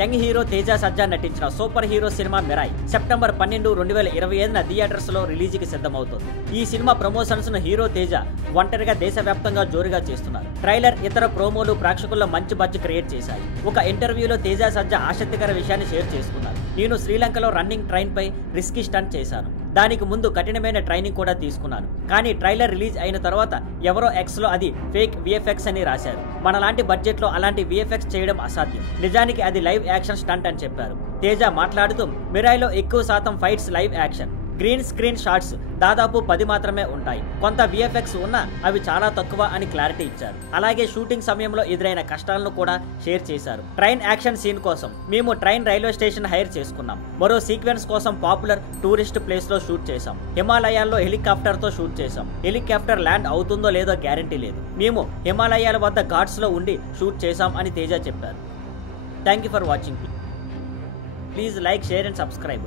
Young hero Teja Sajja నటించిన super hero సినిమా Mirai September 12, 2025న థియేటర్స్ లో రిలీజ్ కి సిద్ధమవుతోంది. ఈ సినిమా ప్రమోషన్స్ ను హీరో తేజ ఒంటరిగా దేశవ్యాప్తంగా జోరుగా చేస్తున్నారు. ట్రైలర్, ఇతర ప్రోమోలు ప్రేక్షకుల్లో మంచి బజ్ క్రియేట్ చేశాయి. ఒక ఇంటర్వ్యూలో తేజ సజ్జా ఆసక్తికర విషయాన్ని షేర్ చేసుకున్నారు. నేను శ్రీలంకలో రన్నింగ్ ట్రైన్ పై రిస్కీ స్టంట్ చేశాను. దానికి ముందు కఠినమైన ట్రైనింగ్ కూడా తీసుకున్నాను. కానీ ట్రైలర్ రిలీజ్ అయిన తర్వాత ఎవరో ఎక్స్ లో అది ఫేక్ విఎఫ్ఎక్స్ అని రాశారు. మనలాంటి బడ్జెట్ లో అలాంటి విఎఫ్ఎక్స్ చేయడం అసాధ్యం. నిజానికి అది లైవ్ యాక్షన్ స్టంట్ అని చెప్పారు. తేజ మాట్లాడుతూ మిరాయ్లో ఎక్కువ శాతం fights live action, green screen shots దాదాపు 10 మాత్రమే ఉంటాయి. కొంత విఎఫ్ఎక్స్ ఉన్నా అవి చాలా తక్కువ అని క్లారిటీ ఇచ్చారు. అలాగే షూటింగ్ సమయంలో ఎదురైన కష్టాలను కూడా షేర్ చేశారు. ట్రైన్ యాక్షన్ సీన్ కోసం మేము ట్రైన్ రైల్వే స్టేషన్ హైర్ చేసుకున్నాం. మరో సీక్వెన్స్ కోసం పాపులర్ టూరిస్ట్ ప్లేస్ లో షూట్ చేశాం. హిమాలయాల్లో హెలికాప్టర్ తో షూట్ చేశాం. హెలికాప్టర్ ల్యాండ్ అవుతుందో లేదో గ్యారంటీ లేదు. మేము హిమాలయాల వద్ద ఘాట్స్ లో ఉండి షూట్ చేశాం అని తేజ చెప్పారు. Thank you for watching. Please like, share and subscribe.